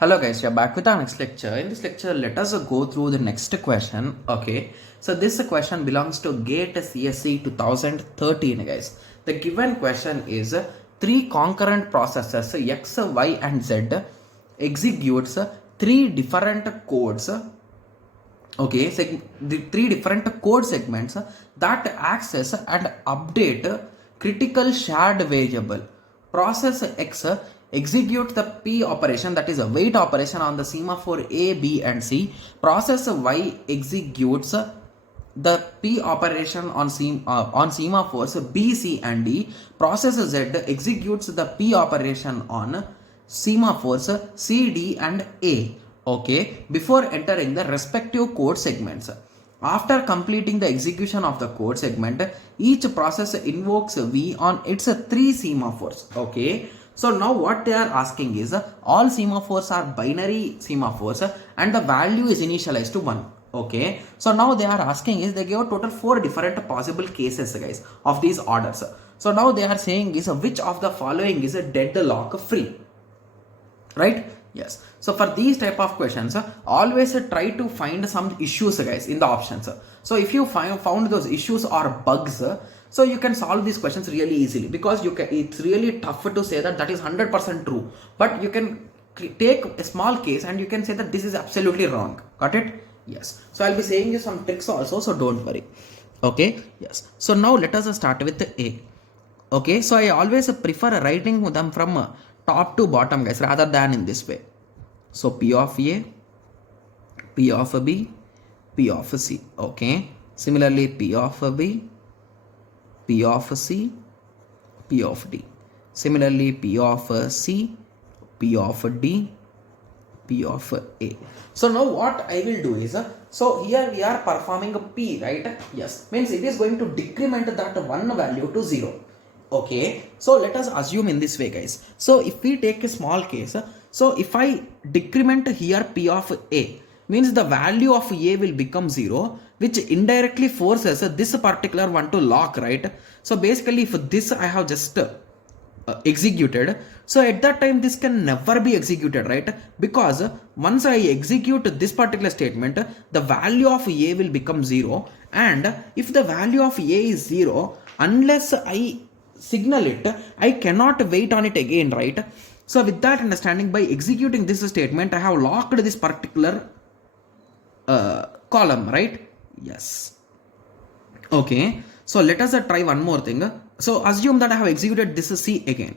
Hello guys, we are back with our next lecture. In this lecture, let us go through the next question. Okay, so this question belongs to GATE CSE 2013 guys. The given question is three concurrent processes X, Y and Z executes three different codes. Okay, the three different code segments that access and update critical shared variable. Process X executes the P operation, that is a wait operation on the semaphore A, B and C. Process Y executes the P operation on semaphores B, C and D. Process Z executes the P operation on semaphores C, D and A. Okay, before entering the respective code segments. After completing the execution of the code segment, each process invokes V on its three semaphores. Okay, so now what they are asking is all semaphores are binary semaphores and the value is initialized to 1. Okay, so now they are asking is they give a total 4 different possible cases guys of these orders. So now they are saying is which of the following is a deadlock free, right? Yes, so for these type of questions always try to find some issues guys in the options. So if you found those issues or bugs, so you can solve these questions really easily, because it's really tough to say that that is 100% true, but you can take a small case and you can say that this is absolutely wrong. Got it? Yes, so I'll be saying you some tricks also, so don't worry. Okay, yes, so now let us start with A. Okay, so I always prefer writing them from top to bottom guys rather than in this way. So P of A, P of B, P of C. Okay, similarly P of B, P of C, P of D. Similarly P of C, P of D, P of A. So now what I will do is, so here we are performing a P, right? Yes, means it is going to decrement that one value to 0. Okay, so let us assume in this way guys. So if we take a small case, so if I decrement here P of A, means the value of A will become 0, which indirectly forces this particular one to lock, right? So basically if this I have just executed, so at that time this can never be executed, right? Because once I execute this particular statement, the value of A will become 0, and if the value of A is 0, unless I signal it, I cannot wait on it again, right? So with that understanding, by executing this statement, I have locked this particular column, right? Yes. Okay, so let us try one more thing. So assume that I have executed this C again.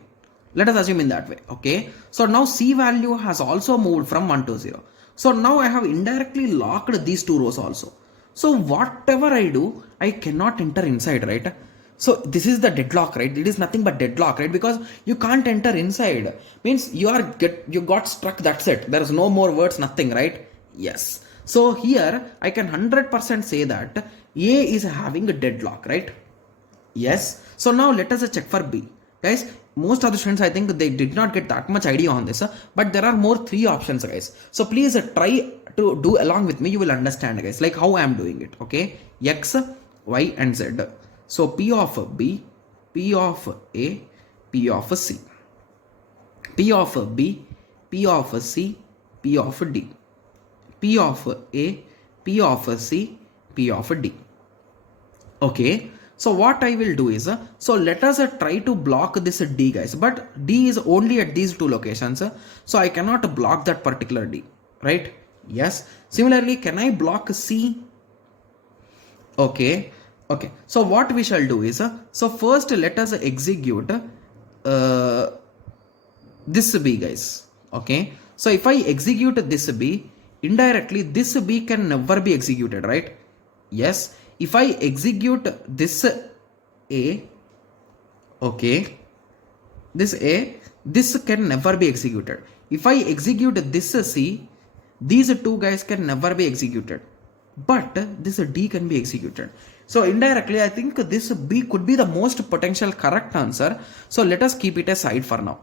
Let us assume in that way. Okay, so now C value has also moved from 1 to 0. So now I have indirectly locked these two rows also. So whatever I do, I cannot enter inside, right? So this is the deadlock, right? It is nothing but deadlock, right? Because you can't enter inside. Means you got stuck, that's it. There is no more words, nothing, right? Yes. So here I can 100% say that A is having a deadlock, right? Yes. So now let us check for B. Guys, most of the students, I think they did not get that much idea on this, but there are more 3 options guys. So please try to do along with me. You will understand guys, like how I am doing it. Okay, X, Y and Z. So P of B, P of A, P of C. P of B, P of C, P of D. P of A, P of C, P of D. Okay, so what I will do is, so let us try to block this D guys, but D is only at these 2 locations, so I cannot block that particular D, right? Yes. Similarly, can I block C? Okay, okay, so what we shall do is, so first let us execute this B guys. Okay, so if I execute this B, indirectly this B can never be executed, right? Yes. If I execute this A, okay, this can never be executed. If I execute this C, these 2 guys can never be executed, but this D can be executed. So indirectly I think this B could be the most potential correct answer. So let us keep it aside for now,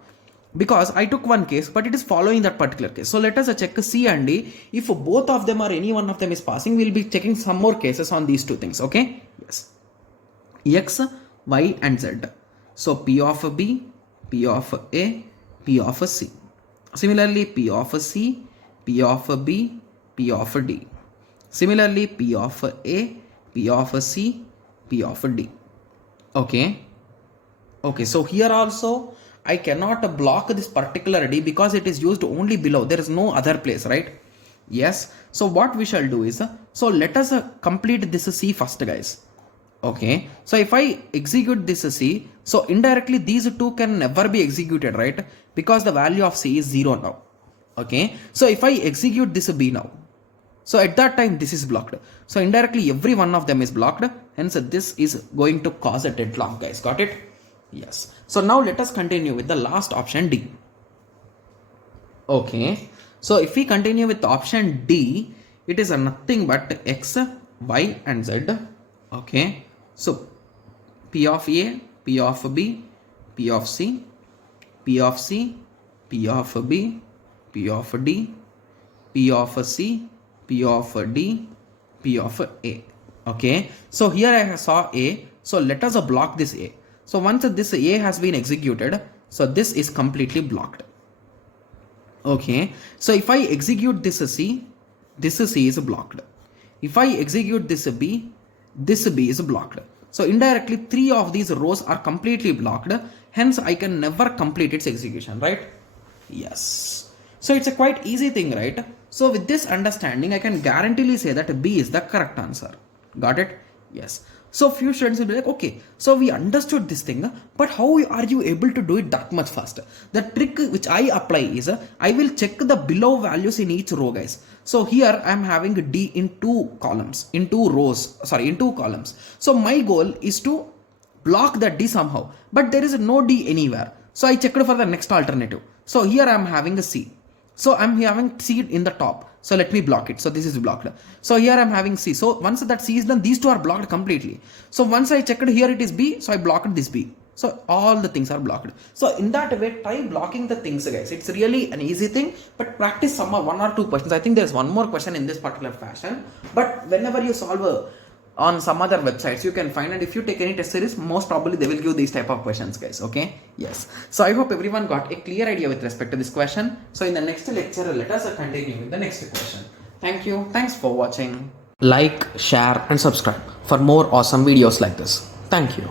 because I took one case, but it is following that particular case. So let us check C and D. If both of them or any one of them is passing, we'll be checking some more cases on these 2 things. Okay, yes, X, Y and Z. So P of B, P of A, P of C. Similarly, P of C, P of B, P of D. Similarly, P of A, P of C, P of D. Okay. Okay, so here also I cannot block this particular D because it is used only below. There is no other place, right? Yes. So what we shall do is, so let us complete this C first, guys. Okay. So if I execute this C, so indirectly these two can never be executed, right? Because the value of C is 0 now. Okay. So if I execute this B now, so at that time this is blocked. So indirectly every one of them is blocked. Hence this is going to cause a deadlock, guys. Got it? Yes. So now let us continue with the last option D. Okay. So if we continue with option D, it is nothing but X, Y and Z. Okay. So P of A, P of B, P of C, P of C, P of B, P of D, P of C, P of D, P of A. Okay. So here I saw A. So let us block this A. So once this A has been executed, so this is completely blocked. Okay. So if I execute this C is blocked. If I execute this B is blocked. So indirectly 3 of these rows are completely blocked. Hence I can never complete its execution, right? Yes. So it's a quite easy thing, right? So with this understanding, I can guaranteely say that B is the correct answer. Got it? Yes. So few students will be like, okay, so we understood this thing, but how are you able to do it that much faster? The trick which I apply is, I will check the below values in each row, guys. So here I am having D in 2 columns, in 2 columns. So my goal is to block the D somehow, but there is no D anywhere. So I checked for the next alternative. So here I am having a C. So I'm having C in the top. So let me block it. So this is blocked. So here I'm having C. So once that C is done, these two are blocked completely. So once I checked here it is B. So I blocked this B. So all the things are blocked. So in that way, try blocking the things, guys. It's really an easy thing, but practice some 1 or 2 questions. I think there's one more question in this particular fashion. But whenever you solve on some other websites, you can find, and if you take any test series, most probably they will give these type of questions, guys. Okay. Yes. So I hope everyone got a clear idea with respect to this question. So in the next lecture, let us continue with the next question. Thank you. Thanks for watching. Like, share and subscribe for more awesome videos like this. Thank you.